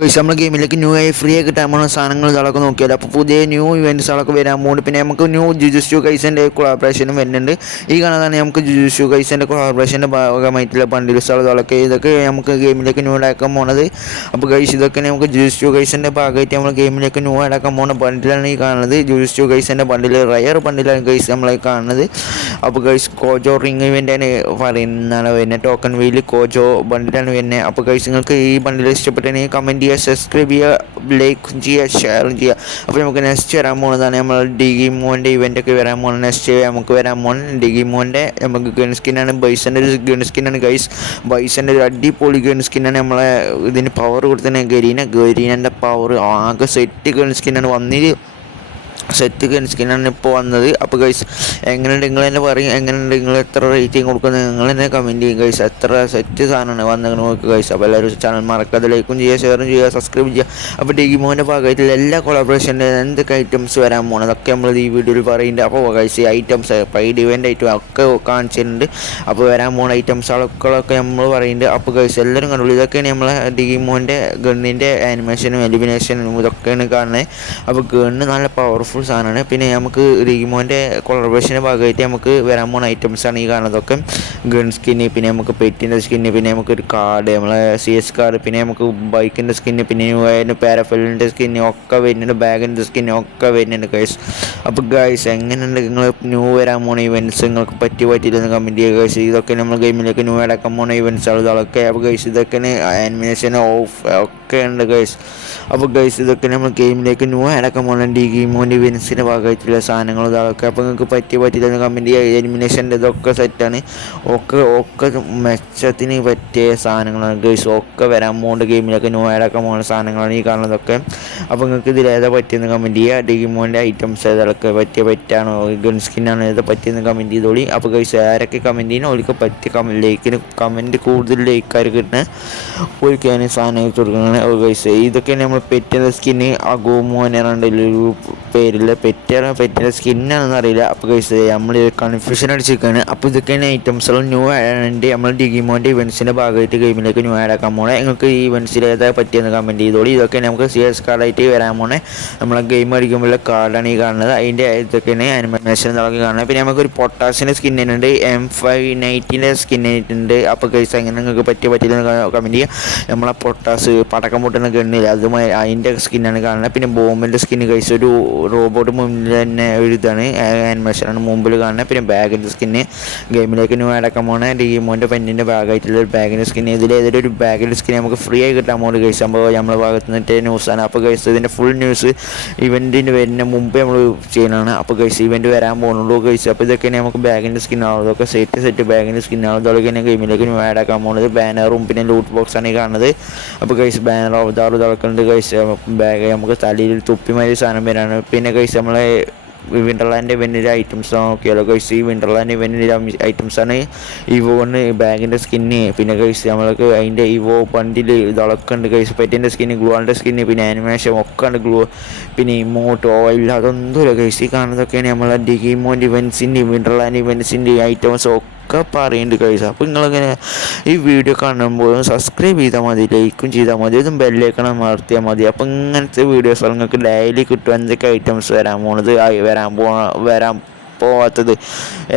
Guys നമ്മുടെ ഗെയിമിലേക്ക് new ആയി free ആയി കിട്ടാൻ പോകുന്ന സാധനങ്ങൾ ഇതൊക്കെ നോക്കിയാൽ അപ്പോൾ പുതിയ ന്യൂ ഇവൻറ്റ്സുകളൊക്കെ വരാൻ പോകുന്നുണ്ട്. പിന്നെ നമുക്ക് ന്യൂ ജുജുത്സു കൈസൻ്റെ കൊളാബറേഷനും വരുന്നുണ്ട്. ഈ കാണുന്നതാണ് നമുക്ക് ജുജുത്സു കൈസൻ്റെ കൊളാബറേഷൻ്റെ ഭാഗമായിട്ടുള്ള ബണ്ടിൽസുകളൊക്കെ ഇതൊക്കെ നമുക്ക് ഗെയിമിലേക്ക് ന്യൂ ആക്കാൻ പോകുന്നത്. അപ്പോൾ ഗൈസ് ഇതൊക്കെ നമുക്ക് ജുജുത്സു കൈസൻ്റെ ഭാഗമായിട്ട് നമ്മൾ ഗെയിമിലേക്ക് ന്യൂ ആക്കാൻ പോകുന്ന ബണ്ടിലാണ് ഈ കാണുന്നത്. ജുജുത്സു കൈസൻ്റെ ബണ്ടിൽ റയർ ബണ്ടിലാണ് ഗൈസ് നമ്മളെ കാണുന്നത്. അപ്പോൾ ഗൈസ് കോജോ റിംഗ് ഇവൻ്റാണ് പറയുന്നതാണ് വരുന്നത്. ടോക്കൺ വീൽ കോജോ ബണ്ടിലാണ് വരുന്നത്. അപ്പോൾ ഗൈസ് നിങ്ങൾക്ക് ഈ ബണ്ടിൽ ഇഷ്ടപ്പെട്ടെങ്കിൽ കമൻറ്റ് ചെയ്യുക, സബ്സ്ക്രൈബ് ചെയ്യുക, ലൈക്കും ചെയ്യുക, ഷെയറും ചെയ്യുക. അപ്പോൾ നമുക്ക് നെക്സ്റ്റ് വരാൻ പോകുന്നതാണ് നമ്മൾ ഡിഗിമോൻ്റെ ഇവൻ്റൊക്കെ വരാൻ പോകുന്നത്. നെക്സ്റ്റ് നമുക്ക് വരാൻ പോകുന്നത് ഡിഗിമോൻ്റെ നമുക്ക് ഗൺ സ്കിന്നാണ്. ബൈസൻ്റെ ഒരു ഗൺ സ്കിന്നാണ് ഗൈസ്. ബൈസൻ്റെ ഒരു അടിപൊളി ഗൺ സ്കിന്നാണ്. നമ്മളെ ഇതിന് പവർ കൊടുത്തന്നെ ഗരീനൻ്റെ പവർ ആകെ സെറ്റ് ഗൺ സ്കിന്നാണ് വന്നിട്ട് സെറ്റ് ഗൺ സ്കിന്നാണ് ഇപ്പോൾ വന്നത്. അപ്പോൾ ഗൈസ് എങ്ങനെയുണ്ട് നിങ്ങൾ തന്നെ പറയും, എങ്ങനെയുണ്ട് നിങ്ങൾ എത്ര റേറ്റിംഗ് കൊടുക്കുന്നത് നിങ്ങൾ തന്നെ കമൻറ്റ് ചെയ്യും ഗൈസ്. എത്ര സെറ്റ് സാധനമാണ് വന്നത് നോക്കുക ഗൈസ്. അപ്പോൾ എല്ലാവരും ചാനൽ മറക്കാതെ ലൈക്കും ചെയ്യുക, ഷെയറും ചെയ്യുക, സബ്സ്ക്രൈബ് ചെയ്യുക. അപ്പോൾ ഡിഗിമോൻ്റെ ഭാഗമായിട്ടുള്ള എല്ലാ കൊളാബറേഷൻ്റെ എന്തൊക്കെ ഐറ്റംസ് വരാൻ പോകുന്നത് അതൊക്കെ നമ്മൾ ഈ വീഡിയോയിൽ പറയുന്നുണ്ട്. അപ്പോൾ ഗൈസ് ഈ ഐറ്റംസ് പൈഡ് ഇവൻ്റ് ഐറ്റം ഒക്കെ കാണിച്ചിട്ടുണ്ട്. അപ്പോൾ വരാൻ പോകുന്ന ഐറ്റംസുകളൊക്കെ നമ്മൾ പറയുന്നുണ്ട്. അപ്പോൾ ഗൈസ് എല്ലാവരും കണ്ടുള്ളൂ. ഇതൊക്കെയാണ് നമ്മളെ ഡിഗിമോൻ്റെ ഗണ്ണിൻ്റെ ആനിമേഷനും എലിമിനേഷനും ഇതൊക്കെയാണ് കാണുന്നത്. അപ്പോൾ ഗണ്ണ് നല്ല പവർഫുൾ സാധനമാണ്. പിന്നെ നമുക്ക് ഡിഗിമോൻ്റെ കൊളാബറേഷൻ്റെ ഭാഗമായിട്ട് നമുക്ക് വരാൻ പോകുന്ന ഐറ്റംസാണ് ഈ കാണുന്നതൊക്കെ. ഗൺ സ്കിന്ന്, പിന്നെ നമുക്ക് പെറ്റിൻ്റെ സ്കിന്ന്, പിന്നെ നമുക്കൊരു കാർഡ്, നമ്മളെ CS കാർഡ്, പിന്നെ നമുക്ക് ബൈക്കിൻ്റെ സ്കിന്ന്, പിന്നെ പാരഫലിൻ്റെ സ്കിന്ന് ഒക്കെ വരുന്നുണ്ട്. ബാഗിൻ്റെ സ്കിന്ന് ഒക്കെ വരുന്നുണ്ട് ഗൈസ്. അപ്പോൾ ഗൈസ് എങ്ങനെയുണ്ട് നിങ്ങൾ ന്യൂ വരാൻ പോകുന്ന ഇവൻറ്റ്സ് നിങ്ങൾക്ക് പറ്റിയില്ലെന്ന് കമൻറ്റ് ചെയ്യുക ഗൈസ്. ഇതൊക്കെ നമ്മൾ ഗെയിമിലേക്ക് ന്യൂ അടക്കാൻ പോകുന്ന ഇവൻറ്റ്സുകൾ ഇതൊക്കെ. അപ്പോൾ ഗൈസ് ഇതൊക്കെ ആനിമേഷൻ ഓഫ് ഒക്കെ ഉണ്ട് ഗൈസ്. അപ്പോൾ ഗൈസ് ഇതൊക്കെ നമ്മൾ ഗെയിമിലേക്ക് ന്യൂ അടക്കാൻ പോകുന്ന ഡിഗിമോൻ്റെ ഇവൻറ്റ്സിൻ്റെ ഭാഗമായിട്ടുള്ള സാധനങ്ങൾ ഇതൊക്കെ. അപ്പോൾ നിങ്ങൾക്ക് പറ്റിയില്ലെന്ന് കമൻറ്റ് ചെയ്യുക. എലിമിനേഷൻ്റെ ഇതൊക്കെ സെറ്റാണ്. ഒക്കെ മെച്ചത്തിന് പറ്റിയ സാധനങ്ങളാണ് ഗൈസ്. ഒക്കെ വരാൻ പോകുന്ന ഗെയിമിലൊക്കെ ന്യൂ അടക്കാൻ പോകുന്ന സാധനങ്ങളാണ് ഈ കാണുന്നതൊക്കെ. അപ്പോൾ നിങ്ങൾക്ക് ഇതിലേതാ പറ്റിയെന്ന് കമൻറ്റ് ചെയ്യുക. ഡിഗിമോൻ്റെ ഐറ്റംസ് ഏതൊക്കെ പറ്റാണോ, ഗൺ സ്കിന്നാണ് ഏതാ പറ്റിയെന്ന് കമൻറ്റ് ചെയ്തോളി. അപ്പോൾ ഗൈസ് ആരൊക്കെ കമൻറ്റ് ചെയ്യുന്ന അവർക്ക് പറ്റിയ ലൈക്കിന് കമൻറ്റ് കൂടുതൽ ലൈക്കാർ കിട്ടുന്ന ഒരിക്കലും സാധനം അയച്ചു കൊടുക്കുന്നത്. ഗൈസ് ഇതൊക്കെ നമ്മൾ പെറ്റിൻ്റെ സ്കിന്ന് അഗോമോനുണ്ടൊരു പേരിൽ പെറ്റിൻ്റെ സ്കിന്നാണെന്ന് അറിയില്ല. അപ്പോൾ ഗൈസ് നമ്മൾ കൺഫ്യൂഷൻ അടിച്ചിരിക്കുകയാണ്. അപ്പോൾ ഇതൊക്കെയാണ് ഐറ്റംസുകൾ ന്യൂ ആഡ് നമ്മൾ ഡിഗിമോൻ്റെ ഇവൻറ്റ്സിൻ്റെ ഭാഗമായിട്ട് ഗെയിമിലേക്ക് ന്യൂ ആഡ് ആക്കാൻ പോണേ. നിങ്ങൾക്ക് ഈ ഇവൻറ്റ്സിൽ ഏതാ പറ്റിയെന്ന് കമൻറ്റ് ചെയ്തോളി. ഇതൊക്കെ നമുക്ക് CS കാർഡായിട്ട് വരാൻ പോണേ. നമ്മളെ ഗെയിം കളിക്കുമ്പോഴുള്ള കാർഡാണ് ഈ കാണുന്നത്. അതിൻ്റെ ഇതൊക്കെയാണ് ആനിമേഷൻ ഇതൊക്കെ കാണുന്നത്. പിന്നെ നമുക്കൊരു പൊട്ടാസിൻ്റെ സ്കിന്നുണ്ട്, M590 സ്കിന്നായിട്ടുണ്ട്. അപ്പോൾ ഗൈസ് അങ്ങനെ നിങ്ങൾക്ക് പറ്റിയില്ലെന്ന് കമൻറ്റ് ചെയ്യുക. നമ്മളെ പൊട്ടാസ് പടക്കം പൊട്ടുന്ന ഗണ്ണില്ല അതുമായി അതിൻ്റെ സ്കിന്നാണ് കാണുന്നത്. പിന്നെ ബോംബിൻ്റെ സ്കിന്ന് ഗൈസ് ഒരു റോബോട്ട് മുമ്പിൽ തന്നെ ഒരു ഇതാണ് ആനിമേഷനാണ് മുമ്പിൽ കാണുന്നത്. പിന്നെ ബാഗിൻ്റെ സ്കിന്ന് ഗെയിമിലേക്ക് ന്യൂ അടക്കം പോകണ ഡിഗിമോൻ്റെ പെന്നിൻ്റെ ഭാഗമായിട്ടുള്ള ഒരു ബാഗിൻ്റെ സ്കിന്ന്. ഇതിലേതൊരു ഒരു ബാഗിൻ്റെ സ്കിന്ന് നമുക്ക് ഫ്രീ ആയി കിട്ടാൻ പോകുന്നത് ഗൈസ്. നമ്മൾ നമ്മളെ ഭാഗത്ത് നിന്നിട്ട് ന്യൂസാണ്. അപ്പോൾ ഗൈസ് ഇതിൻ്റെ ഫുൾ ന്യൂസ് ഇവൻറ്റിന് വരുന്ന മുമ്പേ നമ്മൾ ചെയ്യുന്നതാണ്. അപ്പോൾ ഗൈസ് ഇവൻറ്റ് വരാൻ പോകുന്നുള്ളൂ ഗൈസ്. അപ്പോൾ ഇതൊക്കെയാണ് നമുക്ക് ബാഗിൻ്റെ സ്കിന്നാണ്. അതൊക്കെ സെറ്റ് ബാഗിൻ്റെ സ്കിന്നാണ്. ഇതൊക്കെ തന്നെ ഗെയിമിലേക്ക് ന്യൂ ആഡ് ആക്കാൻ പോകുന്നത്. ബാനറും പിന്നെ ലൂട്ട് ബോക്സാണ് ഈ കാണുന്നത്. അപ്പോൾ ഗൈസ് ബാനർ അവതാറും ഇതൊക്കെയുണ്ട് ഗൈസ്. ബാഗ് നമുക്ക് തലയിൽ തുപ്പിമാരി സാധനം വരാണ്. പിന്നെ ഗൈസ് നമ്മളെ വിൻ്റർലാൻഡ് ഇവൻറ്റിൻ്റെ ഐറ്റംസ് നോക്കിയാലോ ഗൈസ്. ഈ വിൻ്റർലാൻഡ് ഇവൻറ്റിൻ്റെ ഐറ്റംസാണ് ഇവോണ് ബാഗിൻ്റെ സ്കിന്ന്. പിന്നെ ഗൈസ് നമ്മൾക്ക് അതിൻ്റെ ഇവോ ബണ്ടിൽ ഇതൊക്കെ ഉണ്ട് ഗൈസ്. പെറ്റിൻ്റെ സ്കിന്ന്, ഗ്ലൂവാളിൻ്റെ സ്കിന്ന്, പിന്നെ ആനിമേഷൻ ഒക്കെ ഉണ്ട്. പിന്നെ ഇമോട്ട് ഓയിൽ അതൊന്നുമില്ല ഗൈസ്. ഈ കാണുന്നതൊക്കെയാണ് നമ്മളെ ഡിഗിമോൻ്റെ ഇവൻറ്റ്സിൻ്റെ വിൻ്റർലാൻഡ് ഇവൻറ്റ്സിൻ്റെ ഐറ്റംസ് ഒക്കെ പറയുന്നുണ്ട് ഗൈസ്. അപ്പോൾ നിങ്ങളിങ്ങനെ ഈ വീഡിയോ കാണുമ്പോൾ സബ്സ്ക്രൈബ് ചെയ്താൽ മതി, ലൈക്കും ചെയ്താൽ മതി, ഇതും ബെല്ലൈക്കൺ അമർത്തിയാൽ മതി. അപ്പോൾ ഇങ്ങനത്തെ വീഡിയോസ് നിങ്ങൾക്ക് ഡെയിലി കിട്ടും. എന്തൊക്കെ ഐറ്റംസ് വരാൻ പോകാത്തത്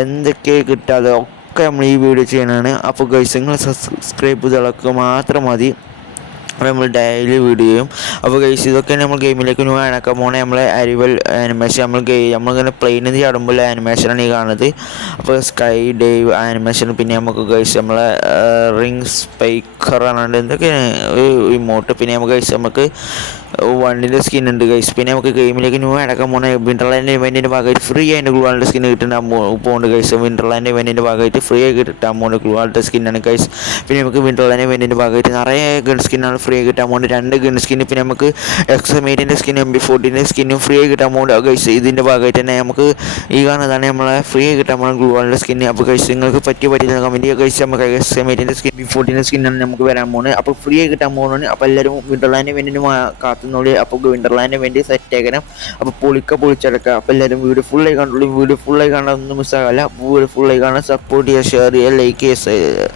എന്തൊക്കെ കിട്ടാതെ ഒക്കെ നമ്മൾ ഈ വീഡിയോ ചെയ്യണതാണ്. അപ്പോൾ ഗൈസ് നിങ്ങൾ സബ്സ്ക്രൈബ് ചെയ്തതൊക്കെ മാത്രം മതി. അപ്പോൾ നമ്മൾ ഡെയിലി വീഡിയോ ചെയ്യും. അപ്പോൾ ഗൈസ് ഇതൊക്കെ നമ്മൾ ഗെയിമിലേക്ക് ന്യൂ ആക്കാൻ പോകണേ. നമ്മളെ അരിവൽ ആനിമേഷൻ നമ്മളിങ്ങനെ പ്ലെയിനിൽ നിന്ന് ചാടുമ്പോൾ ആനിമേഷനാണ് ഈ കാണുന്നത്. അപ്പോൾ സ്കൈ ഡൈവ് ആനിമേഷൻ, പിന്നെ നമുക്ക് ഗൈസ് നമ്മളെ റിംഗ് സ്പൈക്കർ ആണ് എന്തൊക്കെയാണ് ഇമോട്ട്. പിന്നെ നമുക്ക് ഗൈസ് നമുക്ക് വണ്ടിൻ്റെ സ്കിൻ ഉണ്ട് ഗൈസ്. പിന്നെ നമുക്ക് ഗെയിമിലേക്ക് ന്യൂ അടക്കാൻ പോകുന്ന വിൻ്റർലാൻഡ് ഇവൻറ്റിൻ്റെ ഭാഗമായിട്ട് ഫ്രീ ആയിട്ട് ഗ്ലൂവാളിൻ്റെ സ്കിൻ കിട്ടാൻ പോകുന്നുണ്ട് ഗൈസ്. വിൻ്റർലാൻഡ് ഇവൻറ്റിൻ്റെ ഭാഗമായിട്ട് ഫ്രീ ആയി കിട്ടാൻ പോകുന്നത് ഗ്ലൂവാളിൻ്റെ സ്കിന്നാണ് ഗൈസ്. പിന്നെ നമുക്ക് വിൻ്റർലാൻഡ് ഇവൻറ്റിൻ്റെ ഭാഗമായിട്ട് നിറയെ ഗൺ സ്കിന്നാണ് ഫ്രീ ആയി കിട്ടാൻ പോകുന്നത്. 2 ഗൺ സ്കിന്ന്, പിന്നെ നമുക്ക് XM8ൻ്റെ സ്കിന്നും MP40ൻ്റെ സ്കിന്നും ഫ്രീ ആയി കിട്ടാൻ പോകുന്നുണ്ട് ഗൈസ്. ഇതിൻ്റെ ഭാഗമായിട്ട് തന്നെ നമുക്ക് ഈ കാണുന്നതാണ് നമ്മളെ ഫ്രീ ആയി കിട്ടാൻ പോകുന്ന ഗ്ലൂവാളിൻ്റെ സ്കിന്ന്. അപ്പോൾ ഗൈസ് നിങ്ങൾക്ക് പറ്റില്ല കമൻറ്റ് ചെയ്യുക ഗൈസ്. നമുക്ക് XM8ൻ്റെ സ്കിൻ MP40ൻ്റെ സ്കിന്നാണ് നമുക്ക് വരാൻ പോകുന്നത്. അപ്പോൾ ഫ്രീ ആയി കിട്ടാൻ പോകുന്നത്. അപ്പോൾ എല്ലാവരും വിൻ്റർലാൻഡ് ഇവൻറ്റിന് കാത്തുന്നോളി. അപ്പോൾ വിൻ്റർലാൻഡിന് വേണ്ടി സെറ്റ് ആക്കണം. അപ്പോൾ പൊളിച്ചടക്കുക. അപ്പോൾ എല്ലാവരും വീഡിയോ ഫുള്ളായി കണ്ടുള്ളൂ. വീഡിയോ ഫുള്ളായി കാണാനൊന്നും മിസ്സാകല്ല. വീഡിയോ ഫുള്ളായി കാണാൻ സപ്പോർട്ട് ചെയ്യുക, ഷെയർ ചെയ്യുക, ലൈക്ക് ചെയ്യുക,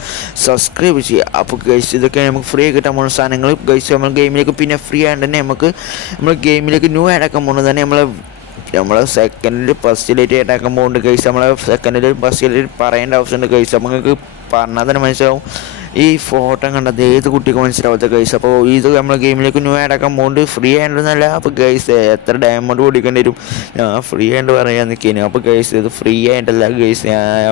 സബ്സ്ക്രൈബ് ചെയ്യുക. അപ്പോൾ ഗൈസ് ഇതൊക്കെ നമുക്ക് ഫ്രീ ആയി കിട്ടാൻ പോകുന്ന സാധനങ്ങൾ. സാധനങ്ങൾ ഗൈസ് നമ്മൾ ഗെയിമിലേക്ക് പിന്നെ ഫ്രീ ആയിട്ട് തന്നെ നമ്മൾ ഗെയിമിലേക്ക് ന്യൂ ആഡാക്കാൻ പോകുന്നത് തന്നെ നമ്മളെ സെക്കൻഡിൽ ഫസ്റ്റിലേക്ക് ആഡാക്കാൻ പോകുന്നുണ്ട് ഗൈസ്. നമ്മളെ സെക്കൻഡിൽ ഫസ്റ്റിലേക്ക് പറയേണ്ട ആവശ്യമുണ്ട് ഗൈസ്. അപ്പോൾ നിങ്ങൾക്ക് പറഞ്ഞാൽ തന്നെ മനസ്സിലാവും, ഈ ഫോട്ടോ കണ്ടത് ഏത് കുട്ടിക്ക് മനസ്സിലാവാത്ത ഗൈസ്. അപ്പോൾ ഇത് നമ്മൾ ഗെയിമിലേക്ക് ന്യൂ ആഡാക്കാൻ പോകുന്നുണ്ട്. ഫ്രീ ആയിട്ടൊന്നല്ല. അപ്പോൾ ഗൈസ് എത്ര ഡയമണ്ട് കൊടുക്കേണ്ടി വരും, ഞാൻ ഫ്രീ ആയിട്ട് പറയാൻ നിൽക്കുന്നു. അപ്പോൾ ഗൈസ് ഇത് ഫ്രീ ആയിട്ടല്ല ഗൈസ്,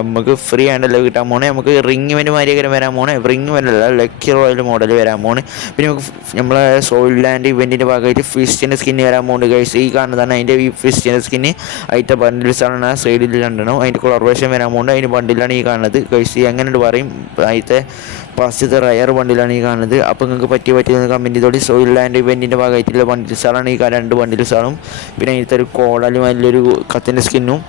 നമുക്ക് ഫ്രീ ആയിട്ടല്ല കിട്ടാൻ പോണേ. നമുക്ക് റിങ് ഇവൻ്റ് മാതിരിയൊക്കെ വരാൻ പോണേ. റിങ് ഇവൻ്റല്ല, ലക്കി റോയൽ മോഡൽ വരാൻ പോണേ. പിന്നെ നമുക്ക് നമ്മളെ സോയിൽ ലാൻഡ് ഇവൻറ്റിൻ്റെ ഭാഗമായിട്ട് ഫിഷിൻ്റെ സ്കിന്ന് വരാൻ പോകുന്നുണ്ട് ഗൈസ്. ഈ കാണുന്നതാണ് അതിൻ്റെ ഈ ഫിഷിൻ്റെ സ്കിന്ന്. അതിൻ്റെ ബണ്ടിൽസാണ് സൈഡിൽ രണ്ടെണ്ണം. അതിൻ്റെ കൊളർവേഷൻ വരാൻ പോകുന്നുണ്ട്. അതിൻ്റെ ബണ്ടിലാണ് ഈ കാണുന്നത് ഗൈസ്. എങ്ങനെ പറയും, അതിൻ്റെ ഫസ്റ്റത്തെ റയർ ബണ്ടിലാണ് ഈ കാണുന്നത്. അപ്പോൾ നിങ്ങൾക്ക് പറ്റിയ കമ്പനി തോടി സോയിൽ ലാൻഡ് ഇവൻറ്റിൻ്റെ ഭാഗമായിട്ടുള്ള ബണ്ടിൽസാണ് ഈ 2 ബണ്ടിൽസാണ്. പിന്നെ അതിലത്തെ ഒരു കോടാലും അതിലൊരു കത്തിൻ്റെ സ്കിന്നും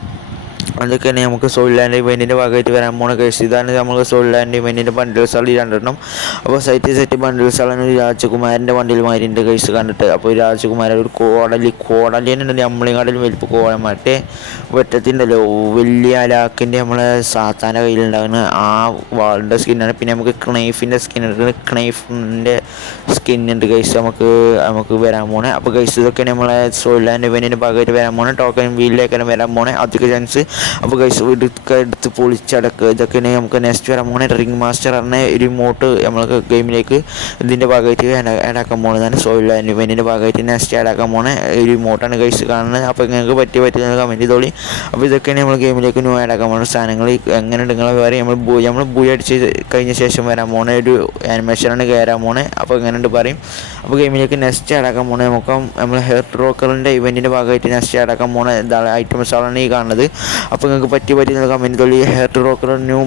അതൊക്കെയാണ് നമുക്ക് സോയിൽ ലാൻഡ് ഇവൻറ്റിൻ്റെ ഭാഗമായിട്ട് വരാൻ പോണ കേസ്. ഇതാണ് നമുക്ക് സോയിൽ ലാൻഡ് ഇവൻറ്റിൻ്റെ ബണ്ടിൽസാണ് ഈ 2 അപ്പോൾ സെറ്റ് ബണ്ടിൽസാണ് ഒരു രാജകുമാരൻ്റെ ബണ്ടിൽമാരിൻ്റെ കേസ് കണ്ടിട്ട്. അപ്പോൾ രാജകുമാരൻ ഒരു കോടലി തന്നെ നമ്മളിങ്ങാട്ടിലും വലിപ്പം മറ്റേ വെട്ടത്തിൻ്റെല്ലോ വലിയ ലാക്കിൻ്റെ നമ്മളെ സാത്താൻ്റെ കയ്യിലുണ്ടാകുന്ന ആ വാളിൻ്റെ സ്കിന്നാണ്. പിന്നെ നമുക്ക് ക്നൈഫിൻ്റെ സ്കിന്നുണ്ട്, ക്നൈഫിൻ്റെ സ്കിന്നുണ്ട് ഗൈസ് നമുക്ക് വരാൻ പോണേ. അപ്പോൾ ഗൈസ് ഇതൊക്കെയാണ് നമ്മളെ സോയിൽ ലാൻഡ് ഇവൻറ്റിൻ്റെ ഭാഗമായിട്ട് വരാൻ പോണേ. ടോക്കൺ വീലിലേക്കാണ് വരാൻ പോണേ അധിക ചാൻസ്. അപ്പോൾ ഗൈസ് എടുത്ത് പൊളിച്ചടക്കുക. ഇതൊക്കെയാണ് നമുക്ക് നെക്സ്റ്റ് വരാൻ പോകുന്നത്. റിംഗ് മാസ്റ്റർ പറഞ്ഞ റിമോട്ട് നമ്മൾക്ക് ഗെയിമിലേക്ക് ഇതിൻ്റെ ഭാഗമായിട്ട് ആഡാക്കാൻ പോകുന്നതാണ്. സോയിൽ ലാൻഡ് ഇവൻറ്റിൻ്റെ ഭാഗമായിട്ട് നെക്സ്റ്റ് ആഡാക്കാൻ പോകുന്ന റിമോട്ടാണ് ഗൈസ് കാണുന്നത്. അപ്പോൾ നിങ്ങൾക്ക് പറ്റിയ കമൻറ്റ് ചെയ്തോളി. അപ്പോൾ ഇതൊക്കെയാണ് നമ്മൾ ഗെയിമിലേക്ക് ന്യൂ ആഡാക്കാൻ പോകുന്ന സാധനങ്ങൾ. എങ്ങനെ നിങ്ങൾ പറയും, നമ്മൾ ബൂയി അടിച്ച് കഴിഞ്ഞ ശേഷം വരാൻ പോകുന്ന ഒരു ആനിമേഷനാണ് കയറാൻ പോകുന്നത്. അപ്പോൾ എങ്ങനെയുണ്ട് പറയും. അപ്പോൾ ഗെയിമിലേക്ക് നെക്സ്റ്റ് ആഡാക്കാൻ പോകുന്നത് നമുക്ക് നമ്മൾ ഹെർട്ട് റോക്കറിൻ്റെ ഇവൻറ്റിൻ്റെ ഭാഗമായിട്ട് നെക്സ്റ്റ് ആഡാക്കാൻ പോകുന്ന ഐറ്റംസാണ് ഈ കാണുന്നത്. അപ്പോൾ നിങ്ങൾക്ക് പറ്റിയ കമൻറ്റ് തൊള്ളി ഹെർട്ട് റോക്കർ ന്യൂ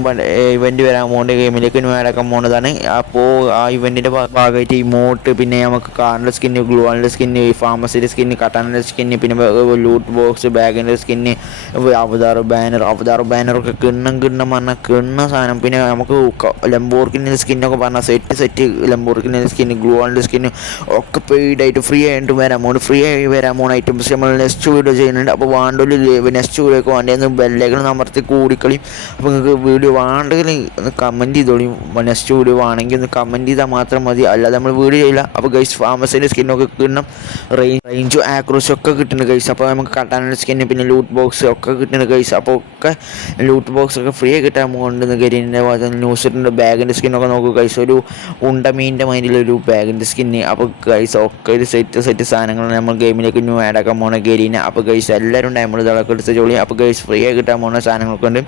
ഇവൻറ്റ് വരാൻ പോകുന്ന ഗെയിമിലേക്ക് ന്യൂ ആഡാക്കാൻ പോകുന്നതാണ്. അപ്പോൾ ആ ഇവൻറ്റിൻ്റെ ഭാഗമായിട്ട് ഇമോട്ട്, പിന്നെ നമുക്ക് കാറിൻ്റെ സ്കിന്ന്, ഗ്ലൂവാളിൻ്റെ സ്കിന്ന്, ഫാർമസിൻ്റെ സ്കിന്ന്, കട്ടാനിൻ്റെ സ്കിന്ന്, പിന്നെ ലൂട്ട് ബോക്സ്, ബാഗിൻ്റെ സ്കിന്ന്, അവതാർ ബാനറൊക്കെ കിണ്ണം പറഞ്ഞാൽ സാധനം. പിന്നെ നമുക്ക് ലംബോർഗിൻ്റെ സ്കിന്നൊക്കെ പറഞ്ഞാൽ സെറ്റ് ലംബോർഗിൻ്റെ സ്കിന്ന്, ഗ്ലൂവാളിൻ്റെ സ്കിന്ന് ഒക്കെ പെയ്ഡായിട്ട് ഫ്രീ ആയിട്ട് വരാൻ പോകുന്ന ഐറ്റംസ് നമ്മൾ നെക്സ്റ്റ് വീഡിയോ ചെയ്യുന്നുണ്ട്. അപ്പോൾ വേണ്ടൊരു നെക്സ്റ്റ് വീഡിയോക്ക് വേണ്ടിയെന്ന് ബെല്ലേകൾ അമർത്തി കൂടിക്കളിയും. അപ്പോൾ നിങ്ങൾക്ക് വീഡിയോ വേണ്ടെങ്കിൽ ഒന്ന് കമൻറ്റ് ചെയ്തോളിയും. നെക്സ്റ്റ് വീഡിയോ വേണമെങ്കിൽ ഒന്ന് കമൻറ്റ് ചെയ്താൽ മാത്രം മതി, അല്ലാതെ നമ്മൾ വീഡിയോ ചെയ്യില്ല. അപ്പോൾ ഗൈസ് ഫാമസിൻ്റെ സ്കിന്നൊക്കെ കിട്ടണം, റേഞ്ചും ആക്രോസും ഒക്കെ കിട്ടുന്നുണ്ട് ഗൈസ്. അപ്പോൾ നമുക്ക് കട്ടാനുള്ള സ്കിന്ന്, പിന്നെ ലൂട്ട് ബോക്സ് ഒക്കെ കിട്ടുന്നുണ്ട് ഗൈസ്. അപ്പോൾ ഒക്കെ ലൂട്ട് ബോക്സ് ഒക്കെ ഫ്രീ ആയി കിട്ടാൻ പോകുന്നുണ്ട്. ഗരീൻ്റെ ന്യൂസിൻ്റെ ബാഗിൻ്റെ സ്കിന്നൊക്കെ നോക്കുക ഗൈസ്. ഒരു ഉണ്ടമീൻ്റെ മൈൻഡിലൊരു ബാഗിൻ്റെ സ്കിന്ന്. അപ്പോൾ ഗൈസ് ഒക്കെ ഒരു സെറ്റ് സാധനങ്ങൾ നമ്മൾ ഗെയിമിലേക്ക് ന്യൂ ആഡാക്കാൻ പോകുന്ന ഗരീന. അപ്പോൾ ഗൈസ് എല്ലാവരും ഡയമണ്ട് ഇതൊക്കെ എടുത്ത് ജോളി. അപ്പോൾ ഗൈസ് ഫ്രീ ആയി കിട്ടാൻ പോകുന്ന സാധനങ്ങളൊക്കെ ഉണ്ട്.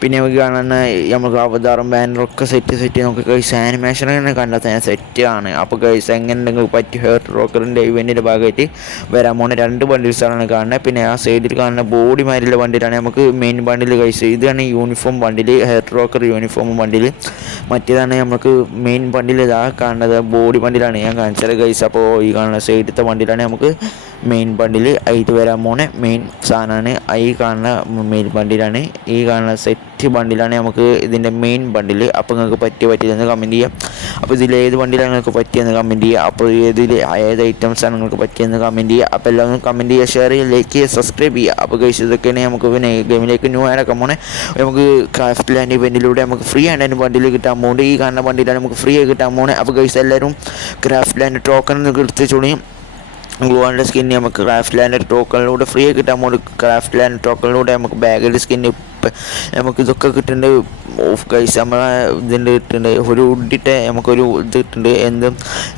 പിന്നെ നമുക്ക് കാണുന്ന നമുക്ക് അവതാറും ബാനറൊക്കെ സെറ്റ് നമുക്ക് ഗൈസ് ആനിമേഷൻ തന്നെ കണ്ടെത്താൻ സെറ്റാണ്. അപ്പോൾ ഗൈസ് എങ്ങനെ ഉണ്ടെങ്കിൽ പറ്റി ഹെർട്ട് റോക്കറിൻ്റെ ഇവൻറ്റിൻ്റെ ഭാഗമായിട്ട് വരാൻ പോകുന്ന 2 ബണ്ടിൽസാണ് കാണുന്നത്. പിന്നെ ആ സൈഡിൽ കാണുന്ന ബോഡിമാരിലുള്ള ബണ്ടിലാണ് നമുക്ക് മെയിൻ ബണ്ടിൽ ഗൈസ്. ഇതാണ് യൂണിഫോം ബണ്ടിൽ, ഹെർട്ട് റോക്കർ യൂണിഫോം ബണ്ടിൽ. മറ്റേതാണ് നമുക്ക് മെയിൻ ബണ്ടിൽ. ഇതാ കാണുന്നത് ബോഡി ബണ്ടിലാണ് ഞാൻ കാണിച്ചത് ഗൈസ്. അപ്പോൾ ഈ കാണുന്ന സൈഡിലത്തെ ബണ്ടിലാണ് നമുക്ക് മെയിൻ ബണ്ടിൽ ആയിട്ട് വരാൻ പോകുന്ന മെയിൻ സാധനമാണ്. ഈ കാണുന്ന മെയിൻ ബണ്ടിലാണ്, ഈ കാണുന്ന സെറ്റ് ബണ്ടിലാണ് നമുക്ക് ഇതിൻ്റെ മെയിൻ ബണ്ടിൽ. അപ്പോൾ നിങ്ങൾക്ക് പറ്റിയെന്ന് കമൻറ്റ് ചെയ്യാം. അപ്പോൾ ഇതിൽ ഏത് ബണ്ടിലാണ് നിങ്ങൾക്ക് പറ്റിയെന്ന് കമൻറ്റ് ചെയ്യുക. അപ്പോൾ ഏത് ഐറ്റംസാണ് നിങ്ങൾക്ക് പറ്റിയെന്ന് കമൻറ്റ് ചെയ്യുക. അപ്പോൾ എല്ലാവരും കമൻറ്റ് ചെയ്യുക, ഷെയർ ചെയ്യുക, ലൈക്ക് ചെയ്യുക, സബ്സ്ക്രൈബ് ചെയ്യുക. അപ്പോൾ ഗൈസ് ഇതൊക്കെയാണ് നമുക്ക് പിന്നെ ഗെയിമിലേക്ക് ന്യൂ ആഡാക്കാൻ പോണേ. നമുക്ക് ക്രാഫ്റ്റ് ലാൻഡ് ഇവൻറ്റിലൂടെ നമുക്ക് ഫ്രീ ആയിട്ട് ബണ്ടിൽ കിട്ടാൻ പോകുന്നുണ്ട്. ഈ കാണുന്ന ബണ്ടിലാണ് നമുക്ക് ഫ്രീ ആയി കിട്ടാൻ പോകുന്നത്. അപ്പോൾ ഗൈസ് എല്ലാവരും ക്രാഫ്റ്റ് ലാൻഡ് ടോക്കൺ എടുത്ത് ചൊളിയും. ഗ്ലൂവാളിൻ്റെ സ്കിന്ന് നമുക്ക് ക്രാഫ്റ്റ് ലാൻഡ് ടോക്കണിലൂടെ ഫ്രീ ആയി കിട്ടാൻ പോകുന്നത്. ക്രാഫ്റ്റ് ലാൻഡ് ടോക്കണിലൂടെ നമുക്ക് ബാഗിൻ്റെ സ്കിന്ന് നമുക്ക് ഇതൊക്കെ കിട്ടുന്നുണ്ട്. ഓഫ് ഗൈസ് നമ്മളെ ഇതിൻ്റെ ഇട്ടുണ്ട് ഒരു ഉഡിട്ട് നമുക്കൊരു ഇത് ഇട്ടുണ്ട്,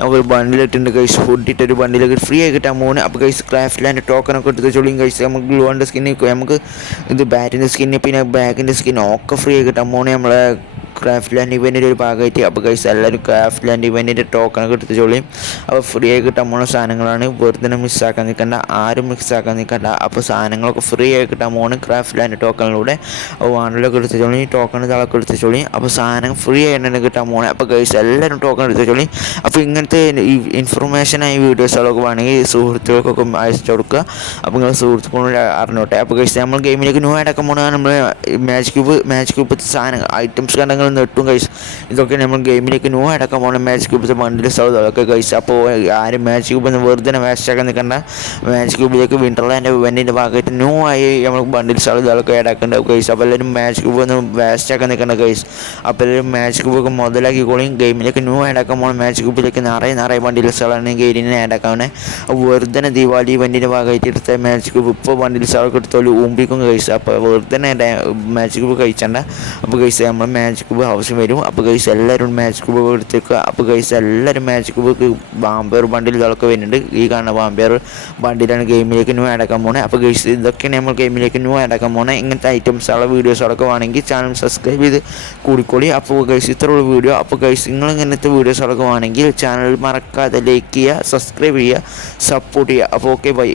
നമുക്കൊരു ബണ്ടിലിട്ടുണ്ട് ഗൈസ്. ഉഡിട്ടൊരു ബണ്ടിലൊക്കെ ഫ്രീ ആയി കിട്ടാൻ പോകുന്നത്. അപ്പോൾ ഗൈസ് ക്രാഫ്റ്റ് ലാൻഡ് ടോക്കനൊക്കെ എടുത്ത് ചൊളിയും ഗൈസ്. നമുക്ക് ഗ്ലൂവാളിൻ്റെ സ്കിന്ന്, നമുക്ക് ഇത് ബാറ്റിൻ്റെ സ്കിന്ന്, പിന്നെ ബാഗിൻ്റെ സ്കിന്ന് ഒക്കെ ഫ്രീ ആയി കിട്ടാൻ പോകുന്നത് നമ്മളെ ക്രാഫ്റ്റ് ലാൻഡ് ഇവൻറ്റിൻ്റെ ഒരു ഭാഗമായിട്ട്. അപ്പോൾ ഗൈസ് എല്ലാവരും ക്രാഫ്റ്റ് ലാൻഡ് ഇവൻറ്റിൻ്റെ ടോക്കണൊക്കെ എടുത്ത് ചോളിയും. അപ്പോൾ ഫ്രീ ആയി കിട്ടാൻ പോകുന്ന സാധനങ്ങളാണ്, വെറുതെ മിസ്സാക്കാൻ നിൽക്കണ്ട, ആരും മിസ്സാക്കാൻ നിൽക്കണ്ട. അപ്പോൾ സാധനങ്ങളൊക്കെ ഫ്രീ ആയി കിട്ടാൻ പോകുന്നത് ക്രാഫ്റ്റ് ലാൻഡ് ടോക്കണിലൂടെ. അപ്പോൾ വാണ്ടലൊക്കെ എടുത്ത് ചോളി, ടോക്കൺ തളൊക്കെ എടുത്ത് ചോളി. അപ്പോൾ സാധനം ഫ്രീ ആയിട്ട് തന്നെ കിട്ടാൻ പോകുന്നത്. അപ്പോൾ ഗൈസ് എല്ലാവരും ടോക്കൺ എടുത്ത് ചോളി. അപ്പോൾ ഇങ്ങനത്തെ ഈ ഇൻഫർമേഷനായി വീഡിയോസുകളൊക്കെ വേണമെങ്കിൽ സുഹൃത്തുക്കൾക്കൊക്കെ അയച്ചു കൊടുക്കുക. അപ്പോൾ നിങ്ങൾ സുഹൃത്തുക്കളോട് അറിഞ്ഞോട്ടെ. അപ്പോൾ ഗൈസ് നമ്മൾ ഗെയിമിലേക്ക് ന്യൂ ആയിട്ടൊക്കെ പോകുന്നത് നമ്മൾ മാച്ച് ക്യൂബ് സാധനം ഐറ്റംസ് കണ്ടെങ്കിൽ നെട്ടും ഗൈസ്. ഇതൊക്കെ നമ്മൾ ഗെയിമിലേക്ക് ന്യൂ അടക്കം പോകണം മാച്ച് ക്യൂബിലത്തെ ബണ്ടിൽസ് അതൊക്കെ ഗൈസ്. അപ്പോൾ ആരും മാച്ച് ക്യൂബിൽ വെറുതെ വേസ്റ്റാക്കാൻ നിൽക്കണ്ട. മാച്ച് ക്യൂബിലേക്ക് വിൻ്റർലാൻഡ് ഇവൻറ്റിൻ്റെ ഭാഗമായിട്ട് ന്യൂ ആയി നമ്മൾ ബണ്ടിൽസ് ഇതൊക്കെ ആഡാക്കേണ്ടത് ഗൈസ്. അപ്പോൾ എല്ലാവരും മാച്ച് ക്യൂബ് ഒന്ന് വേസ്റ്റാക്കാൻ നിൽക്കേണ്ട ഗൈസ്. അപ്പോൾ എല്ലാവരും മാച്ച് ക്യൂബൊക്കെ മുതലാക്കിക്കോളും. ഗെയിമിലേക്ക് ന്യൂ ആഡാക്കാൻ പോകണം. മാച്ച് ക്യൂബിലേക്ക് നിറയെ ബണ്ടിൽസുകളാണ് ഗെയിമിനെ ആഡാക്കാവുന്നത്. വെറുതെ ദീപാവലി ഇവൻറ്റിൻ്റെ ഭാഗമായിട്ട് എടുത്ത മാച്ച് ക്യൂബ് ഇപ്പോൾ ബണ്ടിൽസുകളൊക്കെ എടുത്തോളൂ ഊമ്പിക്കും ഗൈസ്. അപ്പോൾ വെറുതെ മാച്ച് ക്യൂബ് കഴിച്ചണ്ട. അപ്പോൾ ഗൈസ് നമ്മൾ മാച്ച് ക്യൂബ് ആവശ്യം വരും. അപ്പോൾ ഗൈസ് എല്ലാവരും മാച്ച് ക്യൂബ് എടുത്തേക്കുക. അപ്പോൾ ഗൈസ് എല്ലാവരും മാച്ച് ക്യൂബ് ബാമ്പേർ ബണ്ടിൽ ഇതൊക്കെ വരുന്നുണ്ട്. ഈ കാണുന്ന ബാമ്പേർ ബണ്ടിലാണ് ഗെയിമിലേക്ക് ന്യൂ ആഡാക്കാൻ പോകുന്നത്. അപ്പോൾ ഗൈസ് ഇതൊക്കെയാണ് നമ്മൾ ഗെയിമിലേക്ക് ന്യൂ ആഡാക്കാൻ പോകുന്നത്. ഇങ്ങനത്തെ ഐറ്റംസുള്ള വീഡിയോസുകളൊക്കെ വേണമെങ്കിൽ ചാനൽ സബ്സ്ക്രൈബ് ചെയ്ത് കൂടിക്കോളി. അപ്പോൾ ഗൈസ് ഇത്രയുള്ള വീഡിയോ. അപ്പോൾ ഗൈസ് നിങ്ങൾ ഇങ്ങനത്തെ വീഡിയോസുകളൊക്കെ വേണമെങ്കിൽ ചാനൽ മറക്കാതെ ലൈക്ക് ചെയ്യുക, സബ്സ്ക്രൈബ് ചെയ്യുക, സപ്പോർട്ട് ചെയ്യുക. അപ്പോൾ ഓക്കെ ബൈ.